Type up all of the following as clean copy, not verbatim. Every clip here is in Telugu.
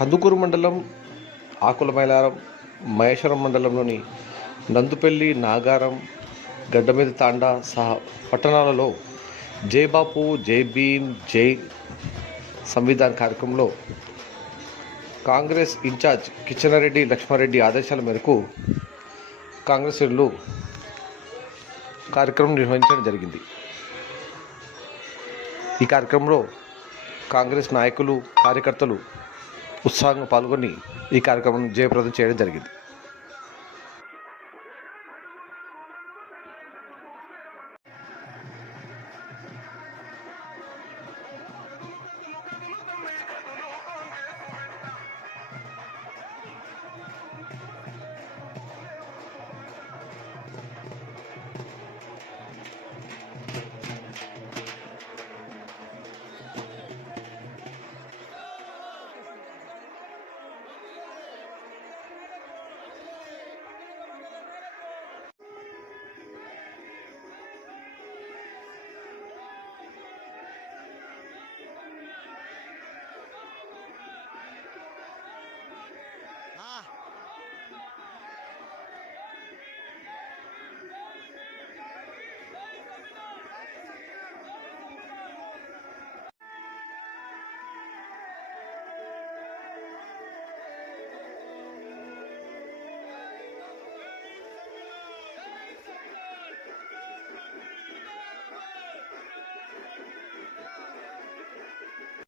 కందుకూరు మండలం, ఆకులమైలారం, మహేశ్వరం మండలంలోని నందుపల్లి, నాగారం, గడ్డమీద తాండా సహా పట్టణాలలో జై బాపు, జై భీమ్, జై సంవిధాన్ కార్యక్రమంలో కాంగ్రెస్ ఇన్ఛార్జ్ కిచెన్నారెడ్డి లక్ష్మారెడ్డి ఆదేశాల మేరకు కాంగ్రెస్ శ్రేణులు కార్యక్రమం నిర్వహించడం జరిగింది. ఈ కార్యక్రమంలో కాంగ్రెస్ నాయకులు, కార్యకర్తలు ఉత్సాహంగా పాల్గొని ఈ కార్యక్రమం జయప్రదం చేయడం జరిగింది.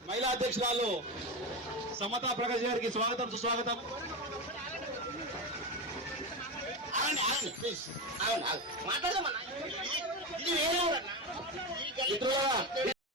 మహిళా అధ్యక్షురాలు సమతా ప్రకాష్ గారికి స్వాగతం, సుస్వాగతం. మాట్లాడదామన్నా.